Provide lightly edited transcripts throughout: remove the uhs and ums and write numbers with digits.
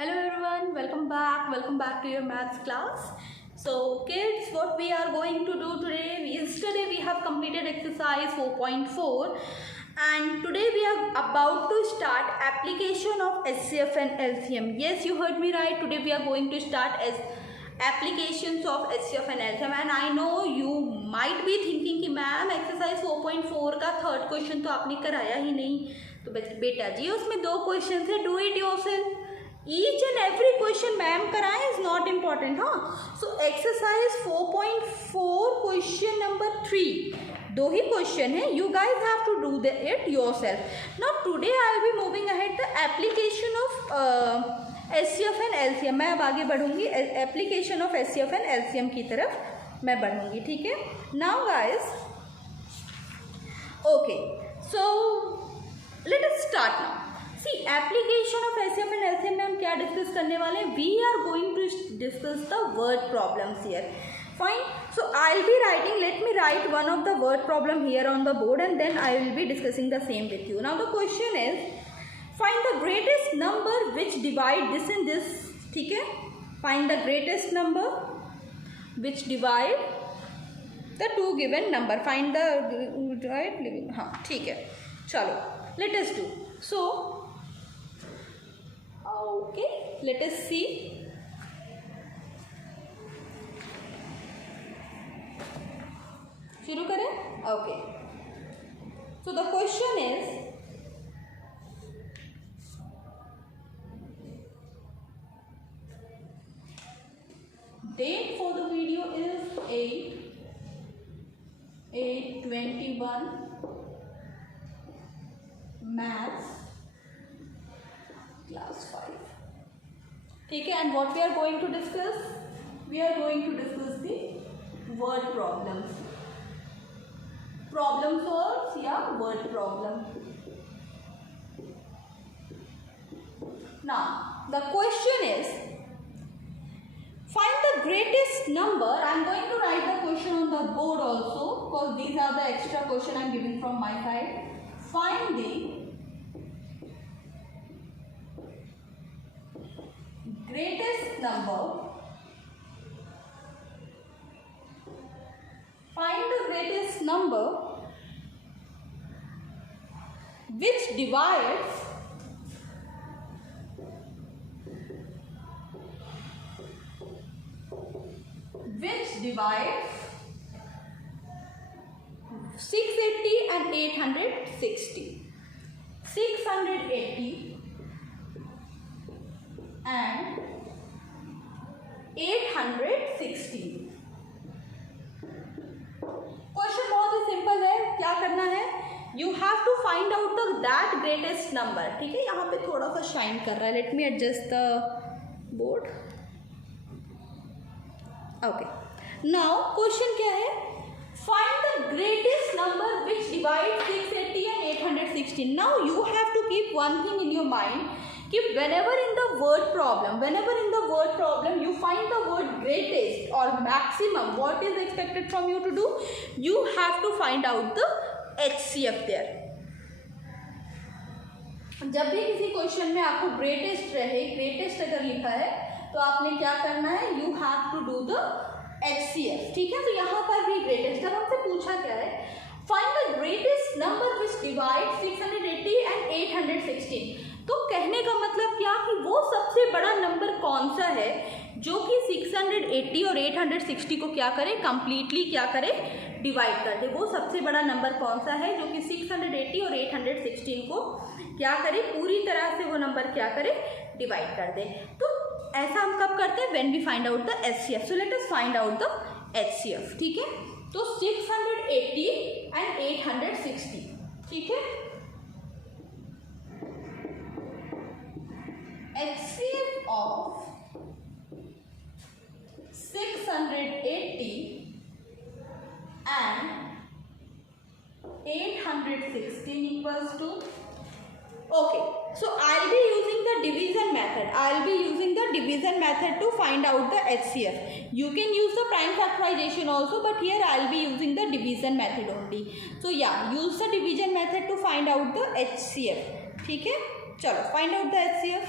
Hello everyone, welcome back to your maths class. So kids, what we are going to do today, yesterday we have completed exercise 4.4 and today we are about to start application of HCF and LCM. Yes, you heard me right, today we are going to start as applications of HCF and LCM and I know you might be thinking कि ma'am exercise 4.4 का third question तो आपने कराया ही नहीं. तो बेटा जी उसमें दो क्वेश्चन है, do it yourself. Each and every question ma'am कराएं is not important, हाँ. So exercise 4.4 question number 3 दो ही क्वेश्चन है. You guys have to do it yourself. Now today I will be moving ahead the application of HCF and LCM. मैं अब आगे बढ़ूंगी application of HCF and LCM की तरफ मैं बढ़ूंगी, ठीक है. Now guys, okay, so let us start now. See, application of HCF and LCM में हम क्या डिस्कस करने वाले हैं? We are going to discuss the word problems here. Fine. So I'll be writing. Let me write one of the word problem here on the board, and then I will be discussing the same with you. Now the question is, find the greatest number which divide this and this. ठीक है? Find the greatest number which divide the two given number. Find the right living. हाँ, ठीक है. चलो, let us do. So okay, let us see. शुरू करें? Okay. So the question is, date for the video is 8/8/21 maths class 5. ठीक है, and what we are going to discuss? We are going to discuss the word problems. Problem solves या word problem. Now the question is, find the greatest number. I am going to write the question on the board also because these are the extra question I am giving from my side. Find the greatest number. Find the greatest number which divides divides 680 and 860. 680 and 860. Question बहुत ही simple है. क्या करना है? You have to find out the that greatest number. ठीक है, यहाँ पे थोड़ा सा शाइन कर रहा है. Let me adjust the board. Okay, now question क्या है? Find the greatest number which divide 680 and 816. Now you have to keep one thing in your mind कि whenever in the word problem you find the word greatest or maximum, what is expected from you to do? You have to find out the HCF there. जब भी किसी क्वेश्चन में आपको ग्रेटेस्ट रहे, ग्रेटेस्ट अगर लिखा है तो आपने क्या करना है? You have to do the HCF. ठीक है, तो यहाँ पर भी ग्रेटेस्ट. जब हमसे पूछा क्या है? Find the greatest number which divides 680 and 816. तो कहने का मतलब क्या कि वो सबसे बड़ा नंबर कौन सा है जो कि 680 और 860 को क्या करे? कंप्लीटली क्या करे? डिवाइड कर दे. वो सबसे बड़ा नंबर कौन सा है जो कि 680 और 816 को क्या करे? पूरी तरह से वो नंबर क्या करे? डिवाइड कर दे. तो ऐसा हम कब करते हैं? When we find out the HCF. So let us find out the HCF. ठीक है, तो 680 एंड 860. ठीक है, HCF of 680 and 816 equals to, okay, so I'll be using the division method to find out the HCF. You can use the prime factorization also, but here I'll be using the division method only. So yeah, use the division method to find out the HCF. ठीक है, चलो find out the HCF.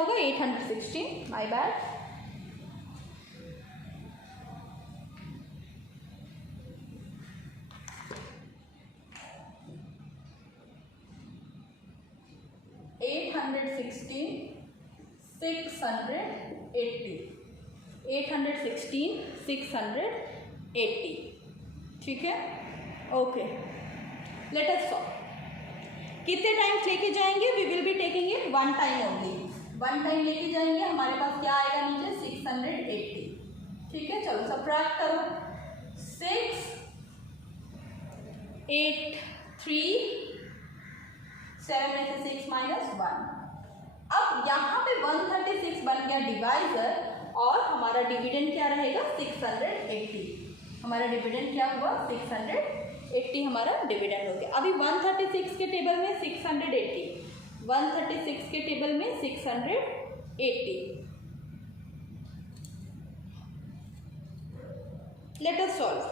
होगा 816, my bad. Eight hundred 680, ठीक है। Okay, let us solve. कितने times लेके जाएंगे? We will be taking it one time only. One time लेके जाएंगे, हमारे पास क्या आएगा नीचे? 680, ठीक है। चलो सब्ट्रैक्ट करो। 6 8 3 7 में से 6 माइनस 1। अब यहाँ पे 136 बन गया डिवाइजर और हमारा डिविडेंड क्या रहेगा? 680। हमारा डिविडेंड क्या हुआ? 680 हमारा डिविडेंड हो गया। अभी 136 के टेबल में 680, 136 के टेबल में 680। Late us solve.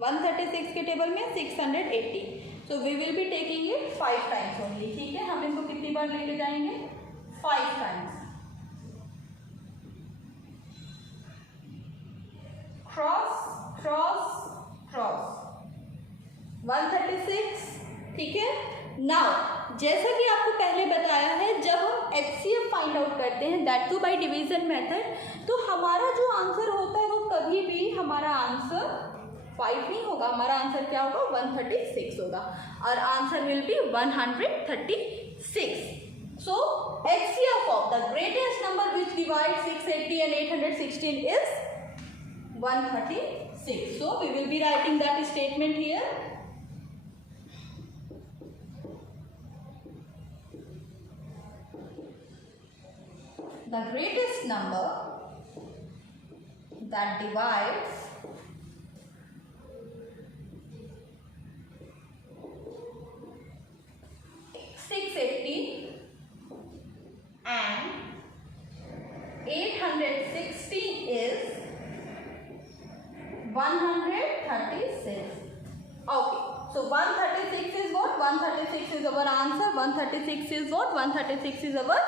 वन 136 के टेबल में 680, so we will be taking it 5 times only, ठीक है। हम इनको कितनी बार लेके जाएंगे? 5 टाइम्स। क्रॉस क्रॉस क्रॉस 136, ठीक है। नाउ जैसा कि आपको पहले बताया है, जब हम HCF फाइंड आउट करते हैं, that too by division method, तो हमारा जो आंसर होता है वो कभी भी हमारा आंसर 5 नहीं होगा, हमारा आंसर क्या होगा? 136 होगा, और answer will be 136। So HCF of the greatest number which divide 680 and 816 is 136. So we will be writing that statement here. The greatest number that divides 680 and 816 is 136. Okay, so 136 is what? 136 is our answer. 136 is what? 136 is our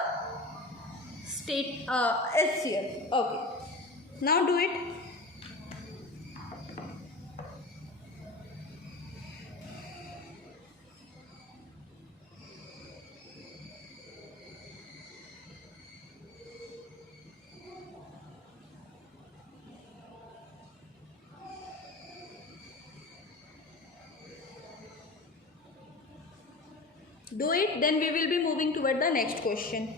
state HCF. Okay, now do it. Do it, then we will be moving toward the next question.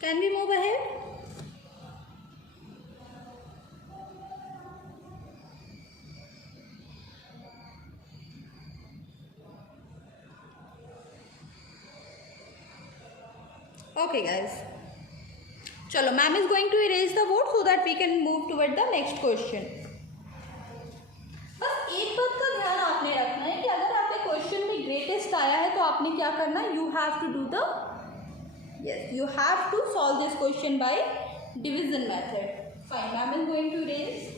Can we move ahead? Okay guys, चलो ma'am is going to erase the board so that we can move toward the next question. बस एक बात का ध्यान आपने रखना है कि अगर आपके क्वेश्चन में ग्रेटेस्ट आया है तो आपने क्या करना है? You have to do the Yes, you have to solve this question by division method. Fine, ma'am is going to erase.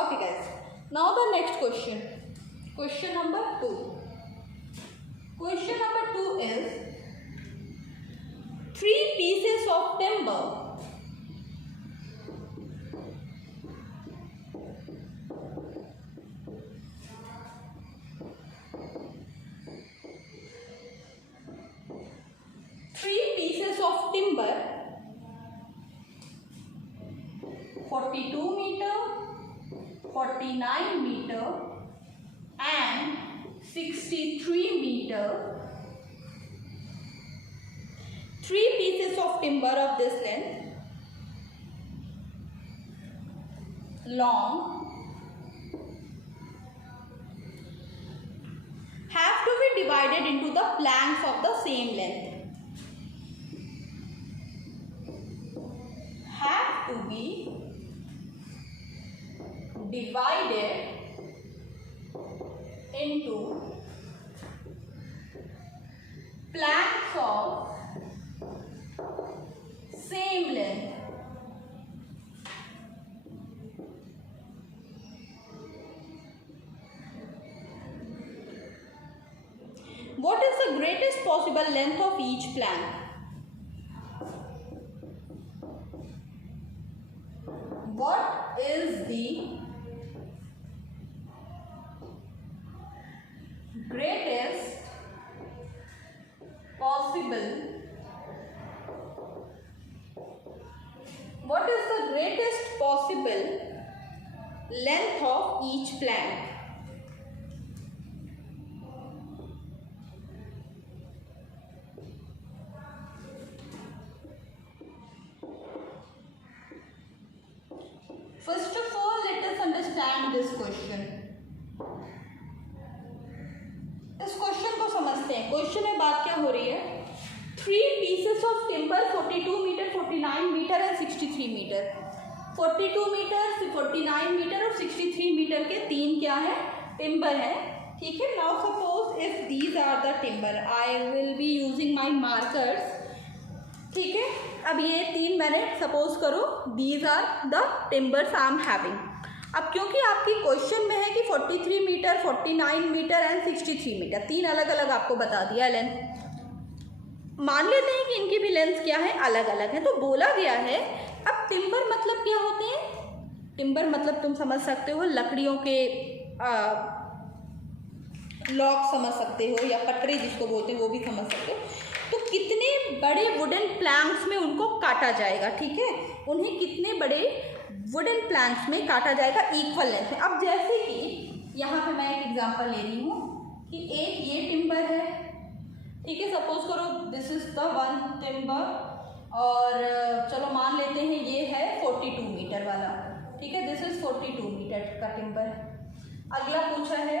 Okay guys, now the next question. Question number 2. Question number 2 is 3 pieces of timber of timber 42 meter, 49 meter and 63 meter 3 pieces of timber of this length long have to be divided into the planks of the same length. Have to be divided into planks of same length. What is the greatest possible length of each plank? What is the greatest possible length of each plank? First of all, let us understand this question. इस क्वेश्चन को समझते हैं. क्वेश्चन में बात क्या हो रही है? 3 pieces of timber 42 metre, 49 metre and 63 metre. 42 metre, 49 metre और 63 मीटर के 3 क्या है? टिम्बर है. ठीक है. Now suppose if these are the timber, I will be using my markers. ठीक है. अब ये 3 मैंने सपोज करो these are the timbers I am having. अब क्योंकि आपकी क्वेश्चन में है कि 43 मीटर, 49 मीटर एंड 63 मीटर, 3 अलग अलग आपको बता दिया लेंथ. मान लेते हैं कि इनकी भी लेंथ क्या है? अलग अलग है. तो बोला गया है. अब टिम्बर मतलब क्या होते हैं? टिम्बर मतलब तुम समझ सकते हो लकड़ियों के लॉक समझ सकते हो, या पटरी जिसको बोलते हैं वो भी समझ सकते हो. तो कितने बड़े वुडन प्लैंक्स में उनको काटा जाएगा. ठीक है. उन्हें कितने बड़े वुडन प्लैंक्स में काटा जाएगा इक्वल लेंथ में. अब जैसे कि यहाँ पे मैं एक एग्जांपल ले रही हूँ कि एक ये टिम्बर है. ठीक है. सपोज करो this is the one timber, और चलो मान लेते हैं ये है 42 मीटर वाला. ठीक है. दिस इज 42 मीटर का टिम्बर. अगला पूछा है,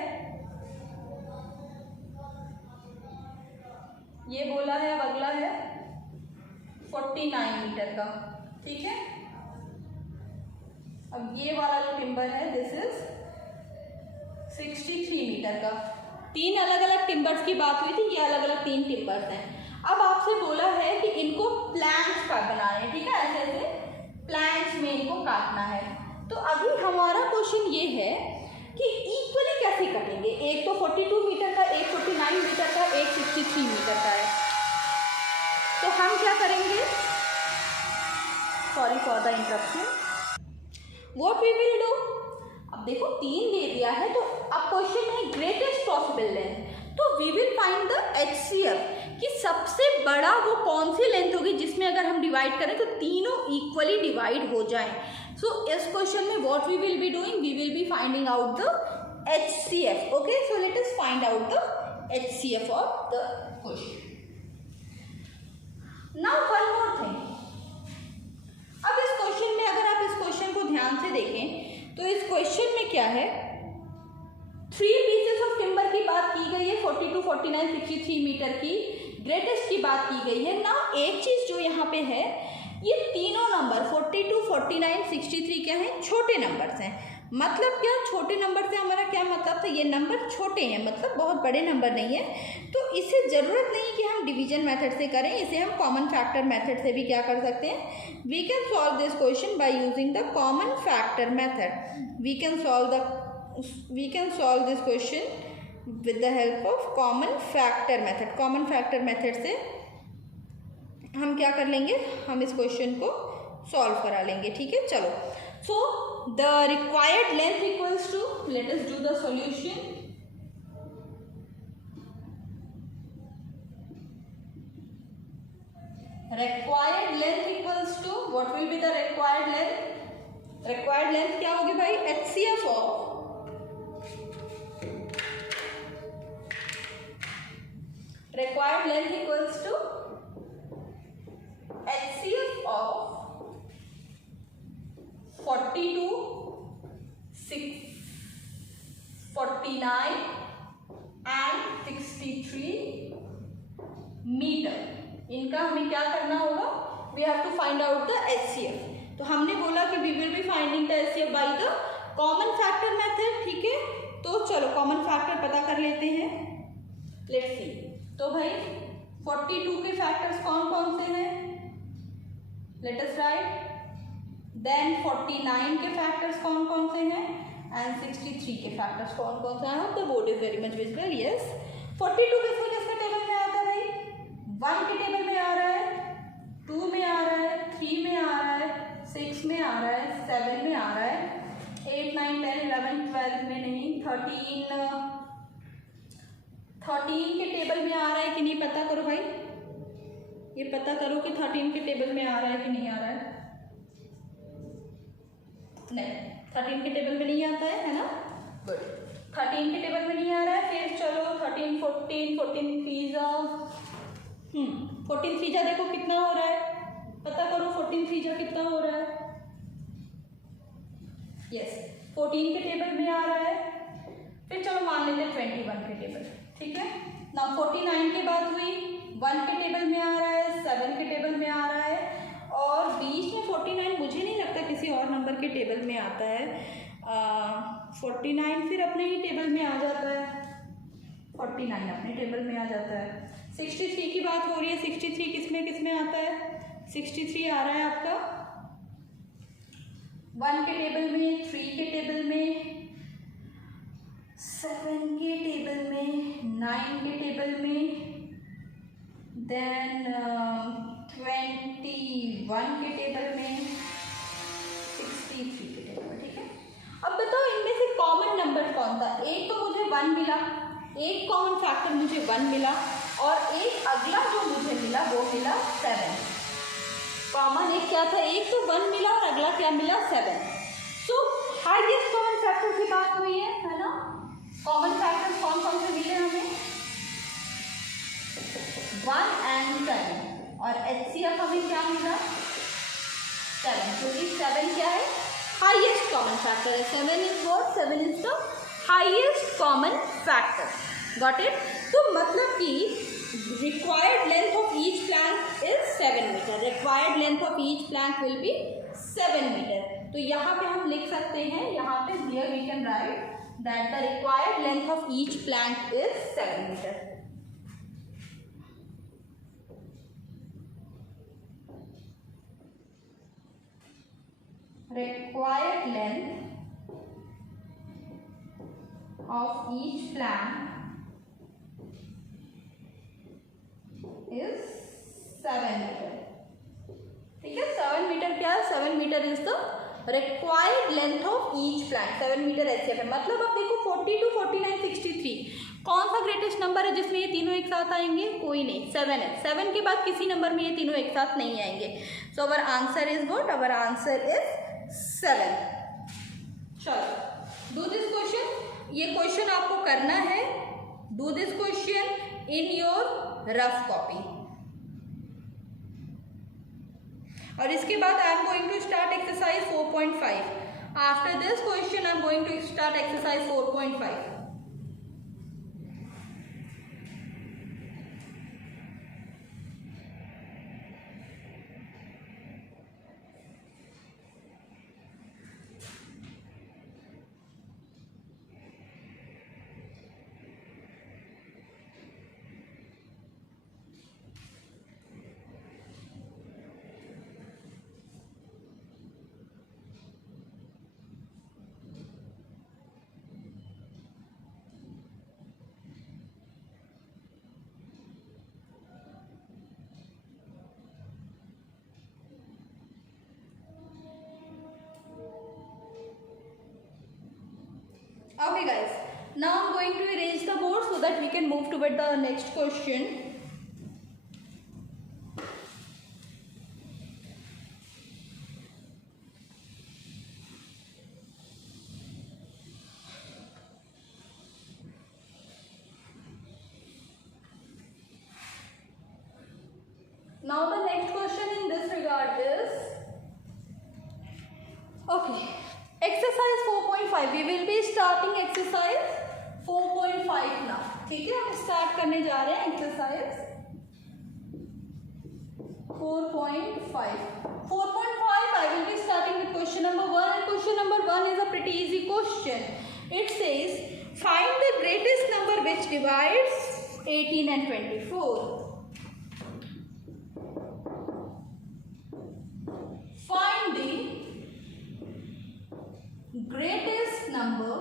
ये बोला है. अब अगला है 49 मीटर का. ठीक है. अब ये वाला जो टिम्बर है दिस इज 63 मीटर का. 3 अलग अलग टिम्बर्स की बात हुई थी. ये अलग अलग 3 टिम्बर्स हैं. अब आपसे बोला है कि इनको प्लैंक्स का बनाना है. ठीक है. ऐसे ऐसे प्लैंक्स में इनको काटना है. तो अभी हमारा क्वेश्चन ये है कि इक्वली कैसे कटेंगे. एक तो 42 मीटर का, एक 49 मीटर का, एक 63 मीटर का है. तो हम क्या करेंगे? Sorry for the interruption. What we will do? अब देखो 3 दे दिया है, तो अब क्वेश्चन है ग्रेटेस्ट पॉसिबल लेंथ. तो we will find the HCF कि सबसे बड़ा वो कौन सी लेंथ होगी जिसमें अगर हम डिवाइड करें तो तीनों इक्वली डिवाइड हो जाएं. सो इस क्वेश्चन में what we will be doing, we will be finding out the HCF. Okay. So let us find out the HCF of the question. Now one more thing. अब इस क्वेश्चन में अगर आप इस क्वेश्चन को ध्यान से देखें तो इस क्वेश्चन में क्या है? 3 पीसेस ऑफ टिम्बर की बात की गई है. 42, 49, 63 मीटर की ग्रेटेस्ट की बात की गई है ना. एक चीज जो यहाँ पे है, ये तीनों नंबर 42, 49, 63 क्या है? छोटे नंबर्स हैं. मतलब क्या? छोटे नंबर से हमारा क्या मतलब था? ये नंबर छोटे हैं, मतलब बहुत बड़े नंबर नहीं है. तो इसे ज़रूरत नहीं कि हम डिवीजन मेथड से करें. इसे हम कॉमन फैक्टर मेथड से भी क्या कर सकते हैं? We can solve this question by using the common factor method. We can solve this question with the help of common factor method. Common factor method से हम क्या कर लेंगे? हम इस क्वेश्चन को सॉल्व करा लेंगे. ठीक है. चलो. So the required length equals to, let us do the solution. required length equals to, what will be the required length? required length क्या होगी भाई? HCF of required length equals to HCF of 42, 6, 49 and 63 metre, इनका हमें क्या करना होगा, we have to find out the HCF। तो हमने बोला कि we will be finding the HCF by the common factor method, ठीक है। तो चलो कॉमन फैक्टर पता कर लेते हैं, लेट्स सी। तो भाई 42 के फैक्टर्स कौन कौन से हैं, लेट अस राइट। देन 49 के फैक्टर्स कौन कौन से हैं एंड 63 के फैक्टर्स कौन कौन से हैं। I hope the board is very much visible, yes. 42 किसके किसके टेबल में आता है भाई, 1 के टेबल में आ रहा है, 2 में आ रहा है, 3 में आ रहा है, 6 में आ रहा है, 7 में आ रहा है, 8, 9, 10, 11, 12 में नहीं, 13 के टेबल में आ रहा है कि नहीं, पता करो भाई, ये पता करो कि 13 के टेबल में आ रहा है कि नहीं आ रहा है। नहीं, 13 के टेबल में नहीं आता है ना, गुड। 13 के टेबल में नहीं आ रहा है। फिर चलो 13, 14, 14 थ्रीजा, 14 थ्रीजा देखो कितना हो रहा है, पता करो 14 थ्रीजा कितना हो रहा है, यस 14 के टेबल में आ रहा है। फिर चलो मान लेते हैं 21 के टेबल, ठीक है ना। 49 की बात हुई, 1 के टेबल में आ रहा है, 7 के टेबल में आ रहा है, और बीच में 49 मुझे नहीं लगता किसी और नंबर के टेबल में आता है। 49 फिर अपने ही टेबल में आ जाता है, 49 अपने टेबल में आ जाता है। 63 की बात हो रही है, 63 किसमें आता है, 63 आ रहा है आपका 1 के टेबल में, 3 के टेबल में, 7 के टेबल में, 9 के टेबल में, देन 21 के टेबल में, 63 के टेबल में, ठीक है। अब बताओ इनमें से कॉमन नंबर कौन था, एक तो मुझे 1 मिला, एक कॉमन फैक्टर मुझे 1 मिला, और एक अगला जो मुझे मिला वो मिला 7। कॉमन एक क्या था, एक तो 1 मिला और अगला क्या मिला 7। सो हाईएस्ट कॉमन फैक्टर की बात हुई है ना। कॉमन फैक्टर कौन कौन से मिले हमें, 1 एंड 7, और HCF हमें क्या मिला 7, क्योंकि 7 क्या है, हाईएस्ट कॉमन फैक्टर है। 7 is what, 7 is the highest common factor, got it. तो मतलब कि required length of each plank is 7 meter. Required length of each plank will be 7 meter. तो यहाँ पे हम लिख सकते हैं, यहाँ पे here we can write that the required length of each plank is 7 meter. Required length of each plank is 7 metre, ठीक है। 7 मीटर क्या है, 7 metre is the required length of each plant, 7 मीटर HCF है। मतलब अब देखो 42, 49, 63 कौन सा ग्रेटेस्ट नंबर है जिसमें ये तीनों एक साथ आएंगे, कोई नहीं, 7 है। 7 के बाद किसी नंबर में ये तीनों एक साथ नहीं आएंगे। So our answer is what, our answer is 7। चलो डू दिस क्वेश्चन, ये क्वेश्चन आपको करना है, do this question in your rough copy. और इसके बाद I am going to start exercise 4.5। After this question I am going to start exercise 4.5। Okay guys, now I'm going to erase the board so that we can move toward the next question. Now the next question in this Okay, exercise 4.5 we will be starting exercise 4.5 now. ठीक है, हम स्टार्ट करने जा रहे हैं एक्सरसाइज 4.5. 4.5 I will be starting with question number 1, and question number 1 is a pretty easy question. It says find the greatest number which divides 18 and 24. Find the greatest number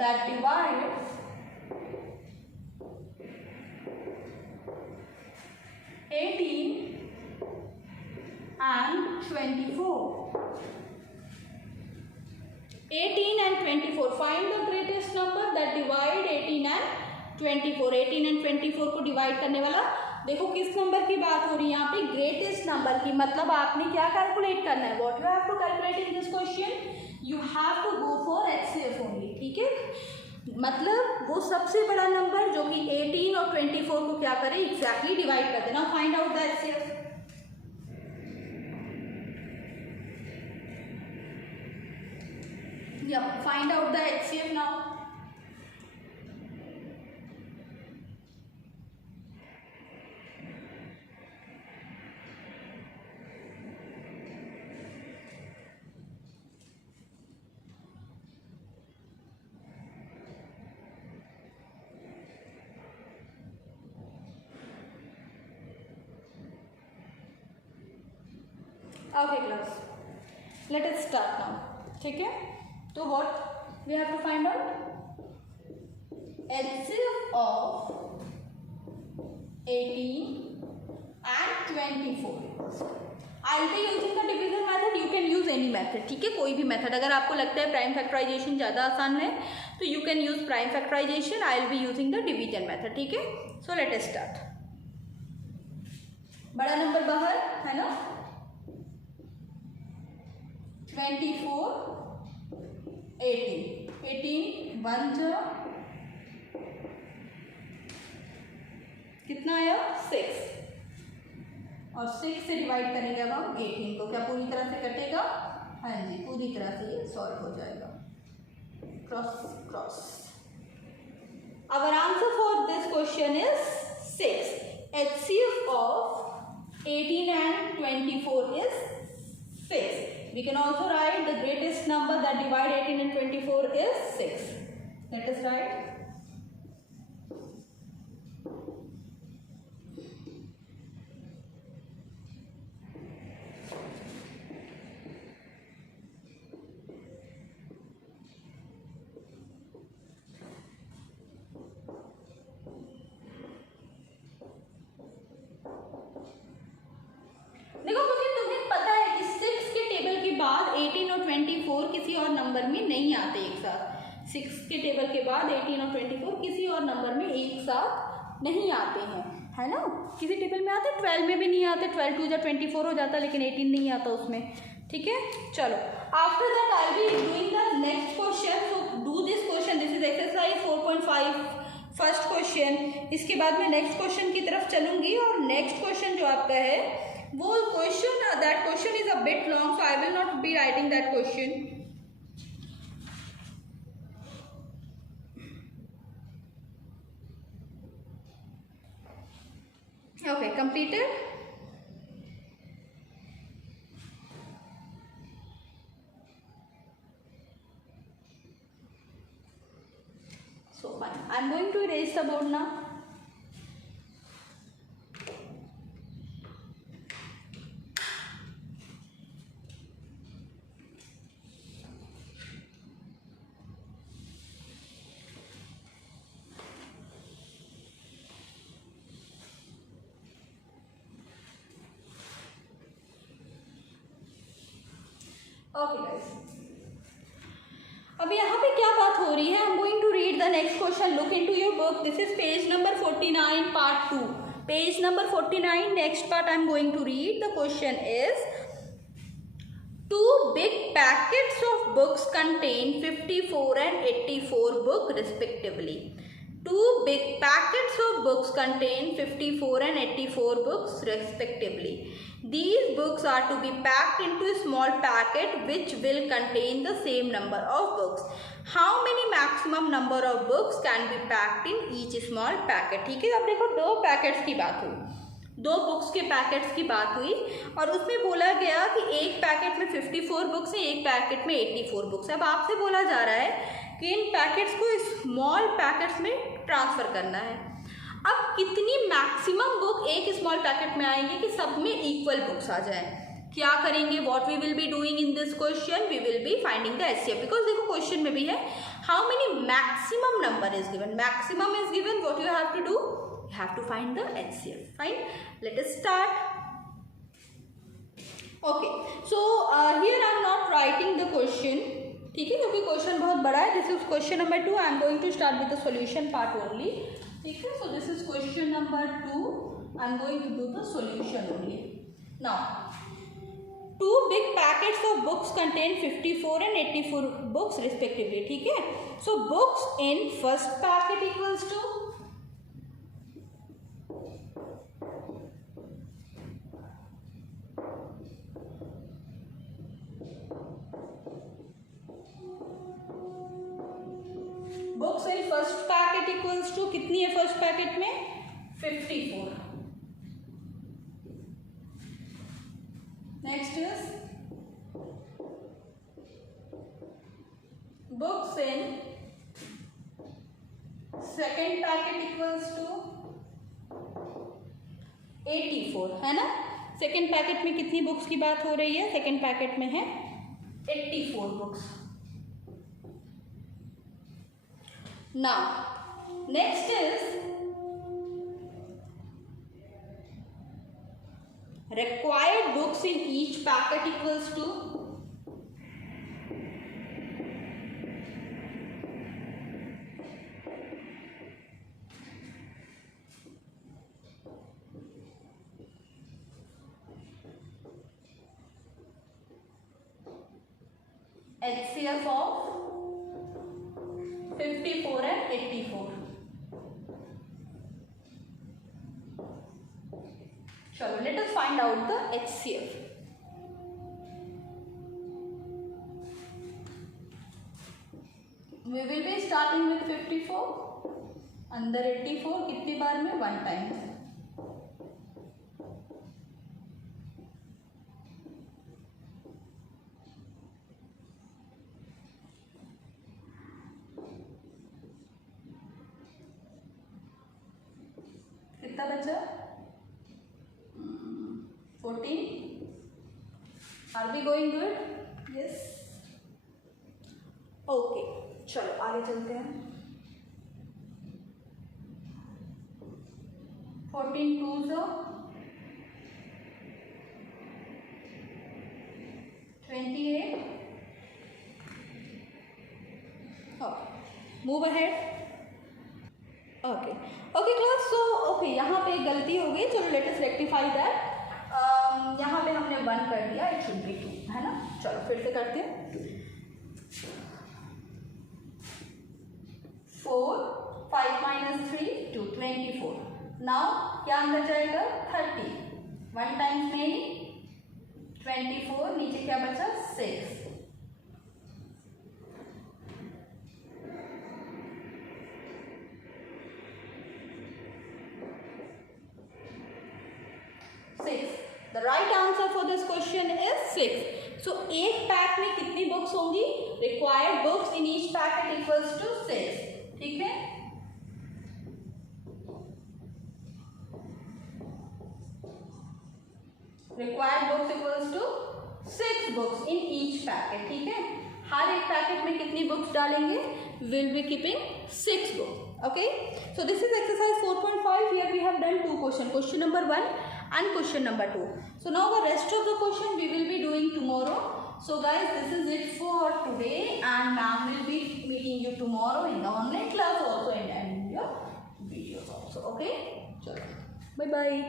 that divides 18 and 24. 18 and 24. Find the greatest number that divide 18 and 24. 18 and 24 को डिवाइड करने वाला, देखो किस नंबर की बात हो रही है यहाँ पे, ग्रेटेस्ट नंबर की. मतलब आपने क्या कैलकुलेट करना है, what you have to calculate in this question, you have to go for HCF only. ठीक है, मतलब वो सबसे बड़ा नंबर जो कि 18 और 24 को क्या करे, एग्जैक्टली डिवाइड कर देना. Find out the HCF. Yeah, find out the HCF now. Okay class, let us start now. ठीक है, तो what we have to find out, HCF of 18 and 24. I'll be using the division method, you can use any method. ठीक है, कोई भी मेथड. अगर आपको लगता है प्राइम फैक्टराइजेशन ज़्यादा आसान है तो you can use prime factorisation. I will be using the division method. ठीक है, सो लेट अस स्टार्ट. बड़ा नंबर बाहर है ना, 24 18 1 जा कितना आया 6, और 6 से डिवाइड करेंगे अब हम 18 को. क्या पूरी तरह से कटेगा? हाँ जी, पूरी तरह से ये सॉल्व हो जाएगा. Cross cross. Our answer for this question is 6. HCF of 18 and 24 is 6. We can also write the greatest number that divide 18 and 24 is 6. Let us write. देखो क्योंकि तुम्हें पता है कि 6 के टेबल के बाद 18 और 24 किसी और नंबर में नहीं आते एक साथ. 6 के टेबल के बाद 18 और 24 किसी और नंबर में एक साथ नहीं आते हैं, है ना. किसी टेबल में आते, 12 में भी नहीं आते. 12 2 जा 24 हो जाता, लेकिन 18 नहीं आता उसमें. ठीक है, चलो. After that I will be doing the next question. So do this question. This is exercise 4.5 first question. इसके बाद मैं नेक्स्ट क्वेश्चन की तरफ चलूंगी, और नेक्स्ट क्वेश्चन जो आपका है वो question, that question is a bit long, so I will not be writing that question. Okay, completed. So fine. I am going to erase the board now. Okay guys, अब यहाँ पे क्या बात हो रही है, I am going to read the next question. Look into your book. This is page number 49 part 2. Page number 49 next part I am going to read. The question is 2 big packets of books contain 54 and 84 book respectively. Two big packets of books contain 54 and 84 books respectively. These books are to be packed into a small packet which will contain the same number of books. How many maximum number of books can be packed in each small packet? ठीक है, अब देखो दो पैकेट्स की बात हुई, दो बुक्स के पैकेट्स की बात हुई और उसमें बोला गया कि एक पैकेट में 54 बुक्स है, एक पैकेट में 84 बुक्स है। अब आपसे बोला जा रहा है कि इन पैकेट्स को स्मॉल पैकेट्स में ट्रांसफ़र करना है। अब कितनी मैक्सिमम बुक एक स्मॉल पैकेट में आएंगे कि सब में इक्वल बुक्स आ जाए? क्या करेंगे? What we will be doing in this question, we will be finding the HCF, because देखो क्वेश्चन में भी है how many maximum number is given, maximum is given, what you have to do, you have to find the HCF. Fine, let us start. Okay, so here I am not writing the question, ठीक है, क्योंकि क्वेश्चन बहुत बड़ा है. This is question number 2. I am going to start with the solution part only. ठीक है, so this is question number 2. I am going to do the solution only. Now, two big packets of books contain 54 and 84 books respectively. ठीक है, so books in first packet equals to books in first packet equals to कितनी है first packet में 54. Next is books in second packet equals to 84, है ना. Second packet में कितनी बुक्स की बात हो रही है? सेकेंड पैकेट में है 84 books. Now, next is required books in each packet equals to HCF of 54 and 84. चलो, let us find out the HCF. We will be starting with 54. अंदर 84 कितनी बार में? 1 टाइम. कितना बचा? 14. Are we going good? Yes. Okay. चलो आगे चलते हैं. 14 2 28. Okay. Move ahead. Okay okay class. So okay, यहाँ पे एक गलती हो गई. चलो लेट अस रेक्टिफाई दैट. यहाँ पे हमने 1 कर दिया, इट शुड बी 2, है ना. चलो फिर से करते हैं. 4 5 - 3 2 24. नाउ क्या अंदर जाएगा? 30. 1 टाइम्स में 24, नीचे क्या बचा? 6. The right answer for this question is 6. So एक पैक में कितनी बुक्स होंगी? Required books in each packet equals to 6. ठीक है. Required books equals to 6 books in each packet. ठीक है. हर एक पैकेट में कितनी बुक्स डालेंगे? Will be keeping 6 books. Okay. So this is exercise 4.5. Here we have done 2 questions. Question number 1 and question number 2. So now the rest of the question we will be doing tomorrow. So guys, this is it for today, and ma'am will be meeting you tomorrow in the online class also and in your videos also. Okay, bye bye.